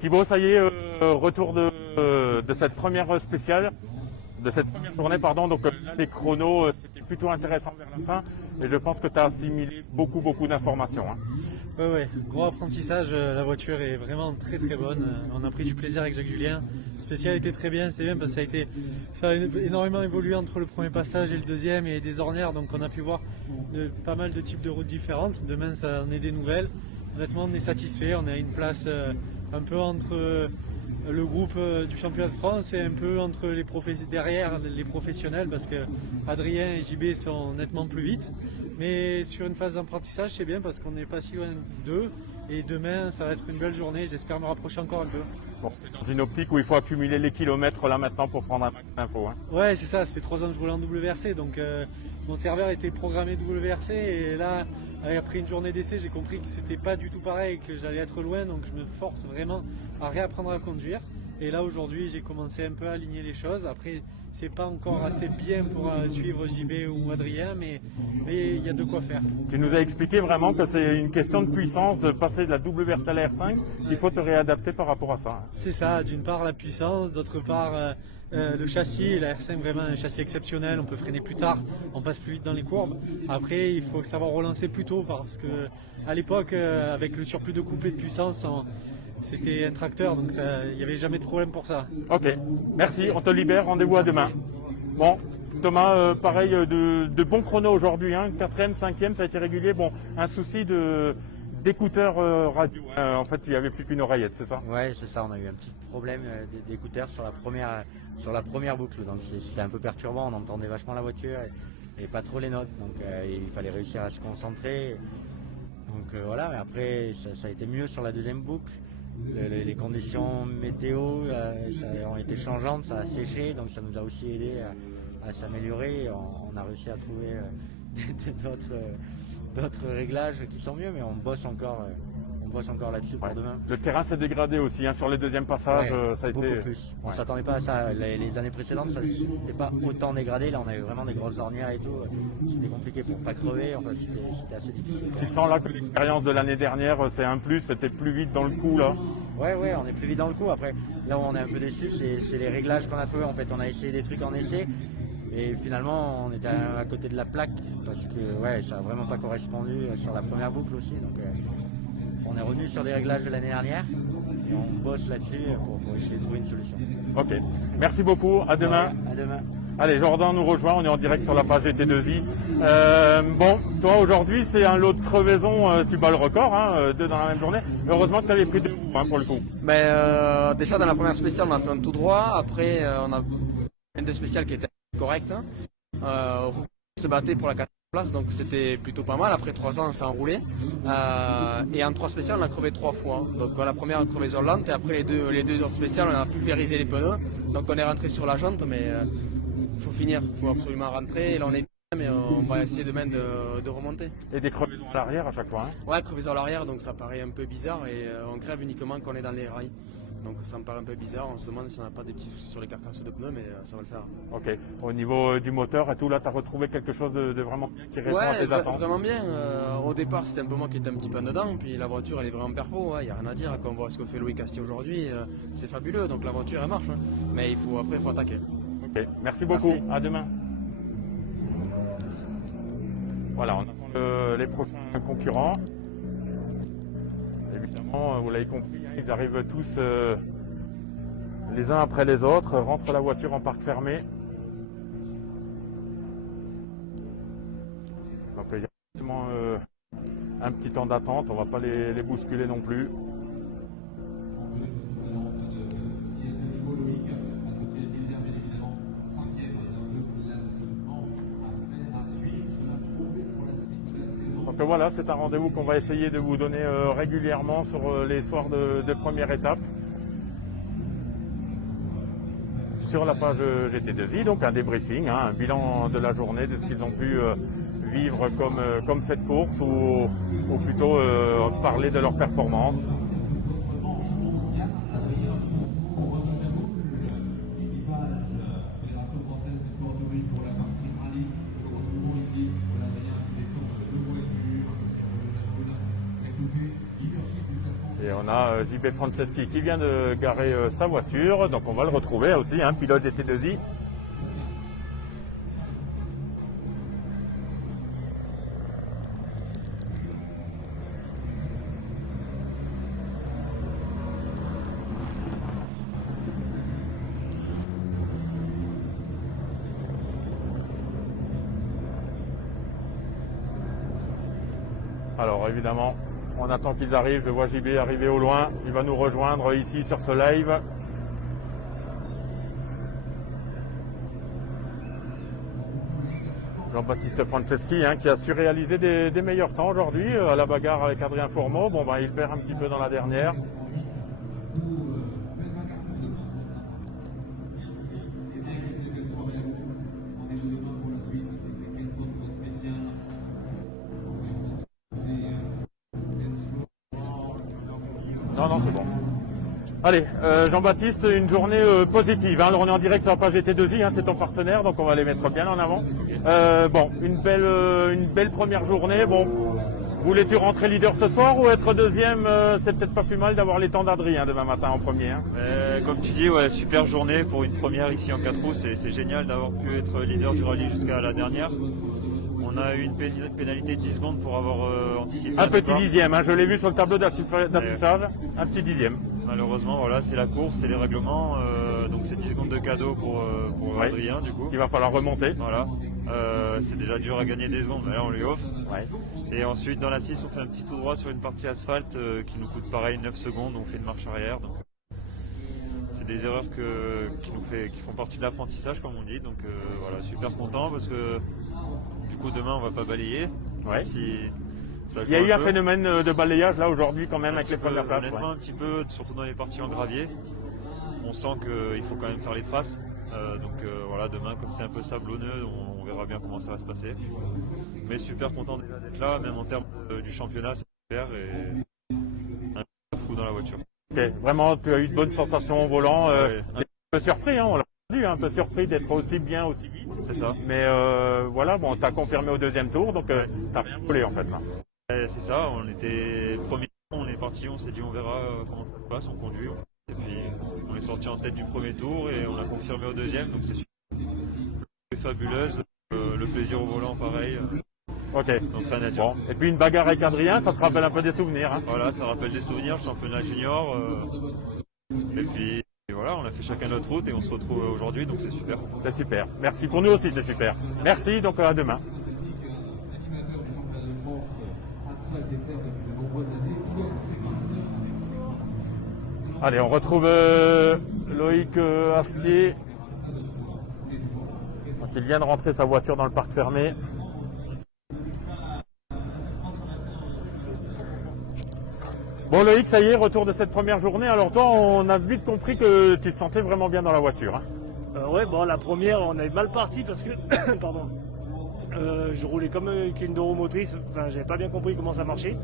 Thibaut, ça y est, retour de cette première spéciale, de cette première journée, pardon. Donc là, les chronos, c'était plutôt intéressant vers la fin. Et je pense que tu as assimilé beaucoup d'informations. Hein. Ouais, gros apprentissage, la voiture est vraiment très bonne. On a pris du plaisir avec Jacques Julien. Le spécial était très bien, c'est bien parce que ça a énormément évolué entre le premier passage et le deuxième et des ornières, donc on a pu voir pas mal de types de routes différentes. Demain ça en est des nouvelles. Honnêtement on est satisfait, on est à une place un peu entre le groupe du championnat de France et un peu entre derrière les professionnels parce que Adrien et JB sont nettement plus vite. Mais sur une phase d'apprentissage, c'est bien parce qu'on n'est pas si loin d'eux. Et demain, ça va être une belle journée. J'espère me rapprocher encore un peu. Bon, tu es dans une optique où il faut accumuler les kilomètres là maintenant pour prendre un max d'infos. Hein. Ouais, c'est ça. Ça fait 3 ans que je roule en WRC. Donc mon serveur était programmé WRC. Et là, après une journée d'essai, j'ai compris que c'était pas du tout pareil, que j'allais être loin. Donc je me force vraiment à réapprendre à conduire. Et là, aujourd'hui, j'ai commencé un peu à aligner les choses. Après, c'est pas encore assez bien pour suivre JB ou Adrien, mais il y a de quoi faire. Tu nous as expliqué vraiment que c'est une question de puissance, de passer de la WRC à la R5, il faut te réadapter par rapport à ça. C'est ça, d'une part la puissance, d'autre part le châssis. La R5 vraiment un châssis exceptionnel, on peut freiner plus tard, on passe plus vite dans les courbes. Après, il faut savoir relancer plus tôt parce que à l'époque, avec le surplus de coupé de puissance, c'était un tracteur, donc il n'y avait jamais de problème pour ça. Ok, merci, on te libère, rendez-vous à demain. Bon, Thomas, pareil, de bons chronos aujourd'hui, hein, 4e, 5e, ça a été régulier. Bon, un souci d'écouteurs radio. En fait, il n'y avait plus qu'une oreillette, c'est ça? Ouais, c'est ça, on a eu un petit problème d'écouteurs sur la première boucle. Donc c'était un peu perturbant, on entendait vachement la voiture et pas trop les notes. Donc il fallait réussir à se concentrer. Donc voilà, mais après ça a été mieux sur la deuxième boucle. Les conditions météo ont été changeantes, ça a séché, donc ça nous a aussi aidé à s'améliorer. On a réussi à trouver d'autres réglages qui sont mieux, mais on bosse encore là-dessus pour demain. Le terrain s'est dégradé aussi, hein, sur les deuxièmes passages, ça a beaucoup été plus. On s'attendait pas à ça. Les années précédentes, ça n'était pas autant dégradé. Là, on avait vraiment des grosses ornières et tout. C'était compliqué pour pas crever. Enfin, c'était assez difficile. Tu sens là que l'expérience de l'année dernière, c'est un plus, c'était plus vite dans le coup là. Ouais, on est plus vite dans le coup. Après, là où on est un peu déçu, c'est les réglages qu'on a trouvés. En fait, on a essayé des trucs en essai. Et finalement, on était à côté de la plaque parce que ça n'a vraiment pas correspondu sur la première boucle aussi. Donc, on est revenu sur des réglages de l'année dernière et on bosse là-dessus pour essayer de trouver une solution. Ok, merci beaucoup, à demain. Ouais, à demain. Allez, Jordan nous rejoint, on est en direct sur la page GT2i. Bon, toi aujourd'hui c'est un lot de crevaison, tu bats le record, hein, 2 dans la même journée. Heureusement que tu avais pris 2 hein, pour le coup. Déjà dans la première spéciale on a fait un tout droit, après on a une de spéciale qui était correcte. On se battait pour la 4e place, donc c'était plutôt pas mal. Après 3 ans on s'est enroulé. Et en 3 spéciales on a crevé 3 fois. Donc la première crevaison lente et après les deux autres spéciales on a pulvérisé les pneus. Donc on est rentré sur la jante, mais il faut finir, il faut absolument rentrer. Et là on est mais on va essayer demain de remonter. Et des crevaisons à l'arrière à chaque fois. Hein. Ouais, crevaison à l'arrière, donc ça paraît un peu bizarre et on crève uniquement quand on est dans les rails. Donc ça me paraît un peu bizarre, on se demande si on n'a pas des petits soucis sur les carcasses de pneus, mais ça va le faire. Ok, au niveau du moteur et tout, là tu as retrouvé quelque chose de vraiment bien qui répond à tes attentes? Vraiment bien. Au départ c'était un peu moi qui étais un petit peu en dedans, puis la voiture elle est vraiment perfo, il n'y a rien à dire. Quand on voit ce que fait Louis Castier aujourd'hui, c'est fabuleux, donc la voiture elle marche. Hein. Mais après il faut attaquer. Ok, merci beaucoup, à demain. Voilà, on attend les prochains concurrents. Évidemment, vous l'avez compris, ils arrivent tous les uns après les autres, rentrent la voiture en parc fermé. Donc il y a forcément un petit temps d'attente, on ne va pas les bousculer non plus. Donc voilà, c'est un rendez-vous qu'on va essayer de vous donner régulièrement sur les soirs de première étape. Sur la page GT2i, donc un débriefing, hein, un bilan de la journée, de ce qu'ils ont pu vivre comme fait de course ou plutôt parler de leur performance. Et on a JB Franceschi qui vient de garer sa voiture, donc on va le retrouver aussi, hein, pilote GT2I. Alors évidemment, on attend qu'ils arrivent. Je vois JB arriver au loin. Il va nous rejoindre ici sur ce live. Jean-Baptiste Franceschi, hein, qui a su réaliser des meilleurs temps aujourd'hui à la bagarre avec Adrien Fourmeau. Bon, ben, il perd un petit peu dans la dernière. Non, c'est bon. Allez, Jean-Baptiste, une journée positive. Hein. On est en direct sur la page GT2I, hein, c'est ton partenaire, donc on va les mettre bien en avant. Bon, une belle première journée. Bon, voulais-tu rentrer leader ce soir ou être deuxième? C'est peut-être pas plus mal d'avoir les temps d'Adrien demain matin en premier. Hein. Comme tu dis, ouais, super journée pour une première ici en 4 roues. C'est génial d'avoir pu être leader du rallye jusqu'à la dernière. On a eu une pénalité de 10 secondes pour avoir anticipé. Un petit dixième, hein, je l'ai vu sur le tableau d'affichage, un petit dixième. Malheureusement, voilà, c'est la course, c'est les règlements, donc c'est 10 secondes de cadeau pour Ouais. Adrien du coup. Il va falloir remonter. Voilà, c'est déjà dur à gagner des secondes, mais là on lui offre. Ouais. Et ensuite dans la 6, on fait un petit tout droit sur une partie asphalte qui nous coûte pareil 9 secondes, on fait une marche arrière. Donc c'est des erreurs qui font partie de l'apprentissage comme on dit, donc voilà, super content parce que du coup demain on va pas balayer. Ouais. Si ça Il y a joue eu un peu. phénomène de balayage là aujourd'hui quand même avec les premières places. Honnêtement, Ouais. un petit peu, surtout dans les parties en gravier. On sent qu'il faut quand même faire les traces. Voilà, demain, comme c'est un peu sablonneux, on verra bien comment ça va se passer. Mais super content déjà d'être là, même en termes du championnat, c'est super et un peu fou dans la voiture. Ok, vraiment, tu as eu de bonnes sensations au volant. Ouais. Un peu surpris, hein, on l'a entendu, hein, un peu surpris d'être aussi bien, aussi vite. C'est ça. Mais voilà, bon, t'as confirmé au deuxième tour, donc t'as rien volé en fait là. C'est ça, on était premier, on est parti, on s'est dit on verra comment ça se passe, on conduit. Et puis on est sorti en tête du premier tour et on a confirmé au deuxième, donc c'est super. C'est fabuleuse, le plaisir au volant pareil. Ok. Donc rien à dire. Bon. Et puis une bagarre avec Adrien, ça te rappelle un peu des souvenirs. Hein. Voilà, ça rappelle des souvenirs, championnat junior. Et puis voilà, on a fait chacun notre route et on se retrouve aujourd'hui, donc c'est super. C'est super. Merci. Pour nous aussi, c'est super. Merci, donc à demain. Allez, on retrouve Loïc Astier. Donc, il vient de rentrer sa voiture dans le parc fermé. Bon Loïc, ça y est, retour de cette première journée. Alors toi, on a vite compris que tu te sentais vraiment bien dans la voiture. Hein. Ouais, bon, la première, on est mal parti parce que, pardon, je roulais comme une Doro motrice. Enfin, j'avais pas bien compris comment ça marchait.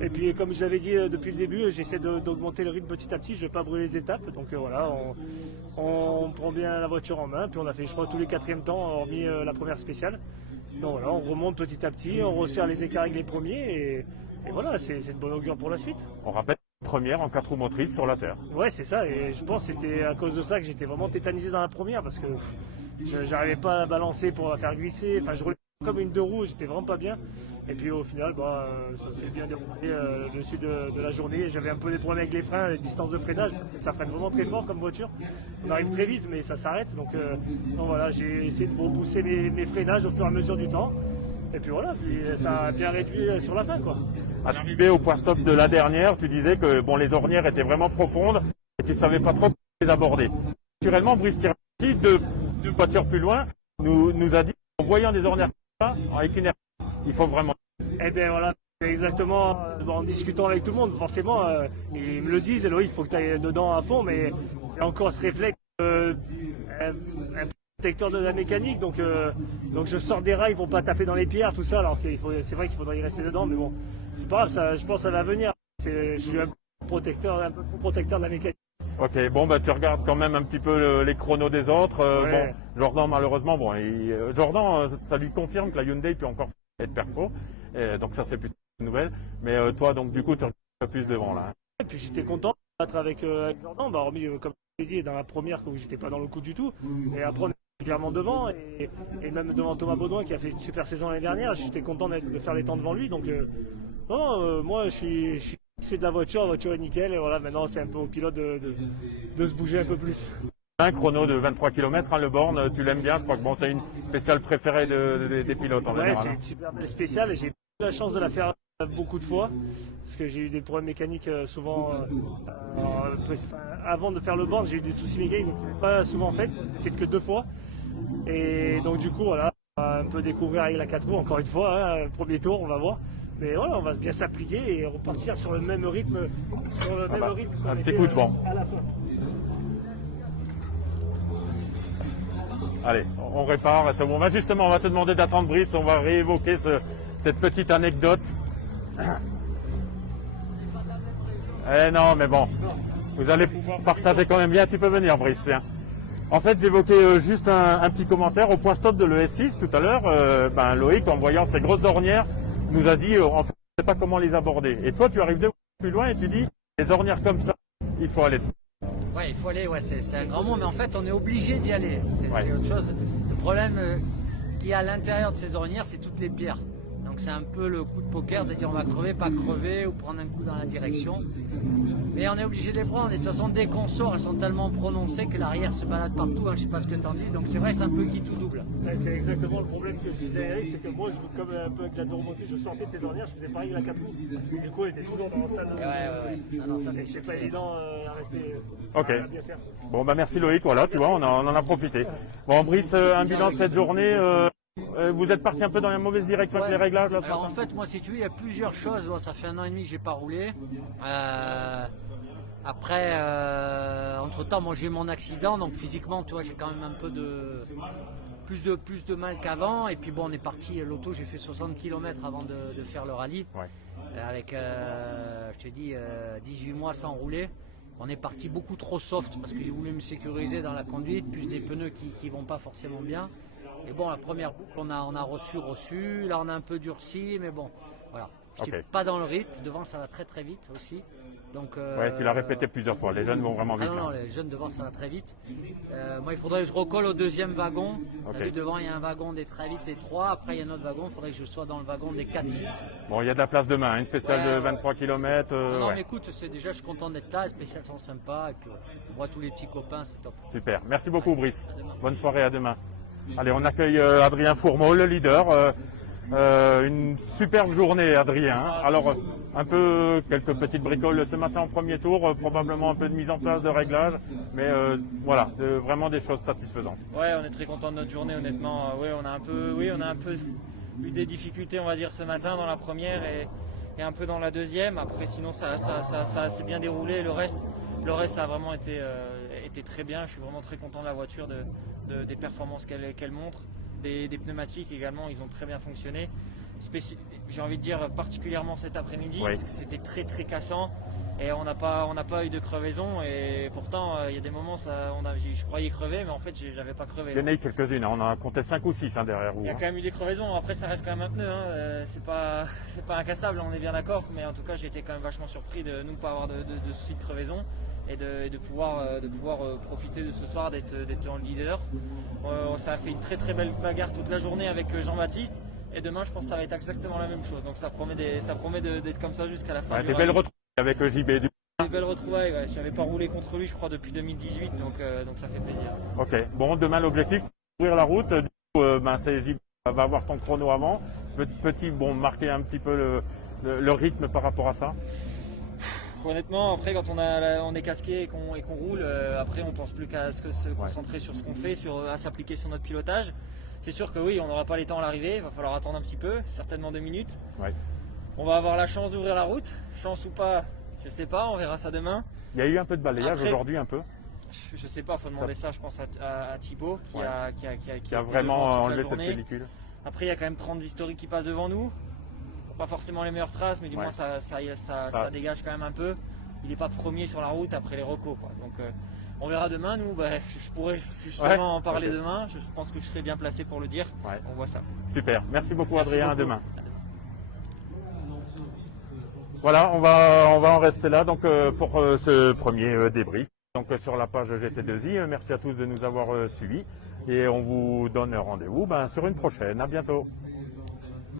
Et puis, comme je l'avais dit depuis le début, j'essaie d'augmenter le rythme petit à petit. Je vais pas brûler les étapes. Donc voilà, on prend bien la voiture en main. Puis on a fait, je crois, tous les quatrièmes temps, hormis la première spéciale. Donc voilà, on remonte petit à petit, on resserre les écarts avec les premiers et voilà, c'est de bonne augure pour la suite. On rappelle première en 4 roues motrices sur la terre. Ouais, c'est ça, et je pense que c'était à cause de ça que j'étais vraiment tétanisé dans la première parce que j'arrivais pas à balancer pour la faire glisser. Enfin, je roulais comme une 2 roues, j'étais vraiment pas bien. Et puis au final, ça s'est bien déroulé le sud de la journée. J'avais un peu des problèmes avec les freins, les distances de freinage, parce que ça freine vraiment très fort comme voiture. On arrive très vite, mais ça s'arrête. Donc voilà, j'ai essayé de repousser mes freinages au fur et à mesure du temps. Et puis voilà, ça a bien réduit sur la fin, quoi. À l'arrivée au point stop de la dernière, tu disais que bon, les ornières étaient vraiment profondes et tu savais pas trop les aborder. Naturellement, Brice Tirati, deux voitures plus loin, nous a dit en voyant des ornières comme ça, avec une air, il faut vraiment. Eh bien voilà, exactement, en discutant avec tout le monde, forcément, ils me le disent, Loïc, il faut que tu ailles dedans à fond, mais il y a encore ce réflexe un protecteur de la mécanique, donc je sors des rails pour pas taper dans les pierres, tout ça, alors que c'est vrai qu'il faudrait y rester dedans, mais bon, c'est pas grave, ça, je pense que ça va venir. Je suis un peu trop protecteur de la mécanique. Ok, bon, bah, tu regardes quand même un petit peu les chronos des autres. Ouais. Bon, Jordan, malheureusement, bon, Jordan, ça lui confirme que la Hyundai peut encore être perfo. Donc ça, c'est plutôt une nouvelle. Mais toi, donc, du coup, tu regardes un peu plus devant là. Hein. Et puis j'étais content de battre avec Jordan, bah, hormis, comme je l'ai dit, dans la première où j'étais pas dans le coup du tout. Et après, on est clairement devant, et même devant Thomas Baudouin qui a fait une super saison l'année dernière. J'étais content de faire les temps devant lui. Donc, moi, je suis satisfait de la voiture est nickel. Et voilà, maintenant, c'est un peu au pilote de se bouger un peu plus. Un chrono de 23 km, le Born, tu l'aimes bien, je crois que bon, c'est une spéciale préférée des pilotes en Ouais, général. c'est une super belle spéciale et j'ai eu la chance de la faire beaucoup de fois parce que j'ai eu des problèmes mécaniques souvent avant de faire le Born, j'ai eu des soucis mécaniques donc je l'ai pas souvent fait que 2 fois et donc du coup voilà, on va un peu découvrir avec la 4 roues encore une fois, hein, premier tour on va voir. Mais voilà, on va bien s'appliquer et repartir sur le même rythme, qu'on un petit était, coup de vent. à la fin. Allez, on répare, c'est bon. Bah justement, on va te demander d'attendre Brice, on va réévoquer cette petite anecdote. Eh non, mais bon, vous allez pouvoir partager quand même bien. Tu peux venir, Brice, viens. En fait, j'évoquais juste un petit commentaire au point stop de l'ES6 tout à l'heure. Loïc, en voyant ces grosses ornières, nous a dit en fait, je ne sais pas comment les aborder. Et toi, tu arrives de plus loin et tu dis, les ornières comme ça, il faut aller. Ouais, il faut aller, ouais, c'est un grand mot, mais en fait, on est obligé d'y aller. Ouais. C'est autre chose. Le problème qu'il y a à l'intérieur de ces ornières, c'est toutes les pierres. Donc c'est un peu le coup de poker de dire on va crever, pas crever, ou prendre un coup dans la direction. Mais on est obligé de les prendre. Et de toute façon, dès qu'on sort, elles sont tellement prononcées que l'arrière se balade partout. Hein, je sais pas ce que t'en dis. Donc c'est vrai, c'est un peu qui tout double. Ouais, c'est exactement le problème que je disais à Eric, c'est que moi, comme un peu avec la remontée, je sortais de ces ornières, je faisais pareil avec la 4 roues. Et du coup, elle était toujours dans la salle. Ouais. Non, ça c'est sûr. C'est pas évident à rester. Ok. À bien faire. Bon, bah merci Loïc, voilà, tu vois, on en a profité. Bon, Brice, un bilan de cette journée. Vous êtes parti un peu dans la mauvaise direction avec les réglages là, ce Alors en matin fait, moi, si tu veux, il y a plusieurs choses. Bon, ça fait 1 an et demi que j'ai pas roulé. Après, entre-temps, moi j'ai eu mon accident, donc physiquement, tu vois, j'ai quand même un peu plus de mal qu'avant. Et puis bon, on est parti, l'auto, j'ai fait 60 km avant de faire le rallye. Ouais. Avec, je te dis, 18 mois sans rouler. On est parti beaucoup trop soft parce que j'ai voulu me sécuriser dans la conduite, plus des pneus qui vont pas forcément bien. Et bon, la première boucle, on a reçu. Là, on a un peu durci, mais bon, voilà. Je n'étais pas dans le rythme. Devant, ça va très très vite aussi. Donc, Ouais, tu l'as répété plusieurs fois. Les jeunes vont vraiment vite. non, là. les jeunes devant, ça va très vite. Moi, il faudrait que je recolle au 2e wagon. Ok. T'as vu, devant, il y a un wagon des très vite, les 3. Après, il y a un autre wagon. Il faudrait que je sois dans le wagon des 4-6. Bon, il y a de la place demain, une spéciale Ouais, de 23 km. Non, mais écoute, déjà, je suis content d'être là. Les spéciales sont sympas. Et puis, on voit tous les petits copains, c'est top. Super. Merci beaucoup, Brice. À demain. Bonne soirée, à demain. Allez, on accueille Adrien Fourmeau, le leader. Une superbe journée, Adrien. Alors, quelques petites bricoles ce matin en premier tour, probablement un peu de mise en place de réglage, mais voilà, vraiment des choses satisfaisantes. Ouais, on est très content de notre journée, honnêtement. On a un peu eu des difficultés, on va dire, ce matin dans la première et un peu dans la deuxième. Après, sinon, ça s'est bien déroulé. Le reste, ça a vraiment été très bien. Je suis vraiment très content de la voiture, des performances qu'elle montre. Des pneumatiques également, ils ont très bien fonctionné. J'ai envie de dire particulièrement cet après-midi, Oui. parce que c'était très très cassant et on n'a pas eu de crevaison. Et pourtant, il y a des moments, je croyais crever, mais en fait, j'avais pas crevé. Il y en a eu quelques-unes, hein. On en a compté 5 ou 6 derrière vous. Il y a quand même eu des crevaisons. Après, ça reste quand même un pneu. C'est pas incassable, on est bien d'accord. Mais en tout cas, j'ai été quand même vachement surpris de ne pas avoir de soucis de crevaison et de pouvoir profiter de ce soir, d'être en leader. Ça a fait une très très belle bagarre toute la journée avec Jean-Baptiste. Et demain, je pense que ça va être exactement la même chose. Donc ça promet d'être comme ça jusqu'à la fin. Ouais, du des rallye. belles retrouvailles avec JB. Des belles retrouvailles. Ouais. Je n'avais pas roulé contre lui, je crois, depuis 2018. Donc ça fait plaisir. Ok, bon, demain l'objectif, ouvrir la route. Du coup, c'est JB va avoir ton chrono avant. Marquer un petit peu le rythme par rapport à ça. Honnêtement, après, quand on est casqué et qu'on roule, après, on pense plus qu'à se concentrer sur ce qu'on fait, à s'appliquer sur notre pilotage. C'est sûr que oui, on n'aura pas les temps à l'arrivée, il va falloir attendre un petit peu, certainement 2 minutes. Ouais. On va avoir la chance d'ouvrir la route, chance ou pas, je sais pas, on verra ça demain. Il y a eu un peu de balayage Après, aujourd'hui, un peu. Je sais pas, il faut demander ça, je pense, à Thibaut, qui a Qui a été vraiment devant toute la enlevé cette journée. pellicule. Après, il y a quand même 30 historiques qui passent devant nous. Pas forcément les meilleures traces, mais du moins ça dégage quand même un peu. Il n'est pas premier sur la route après les recos, quoi. Donc on verra demain. Nous, je pourrais justement en parler demain. Je pense que je serai bien placé pour le dire. Ouais. On voit ça. Super, merci beaucoup Merci Adrien, beaucoup. à demain. Voilà, on va en rester là donc pour ce premier débrief. Donc sur la page GT2I, merci à tous de nous avoir suivis et on vous donne rendez-vous sur une prochaine. À bientôt.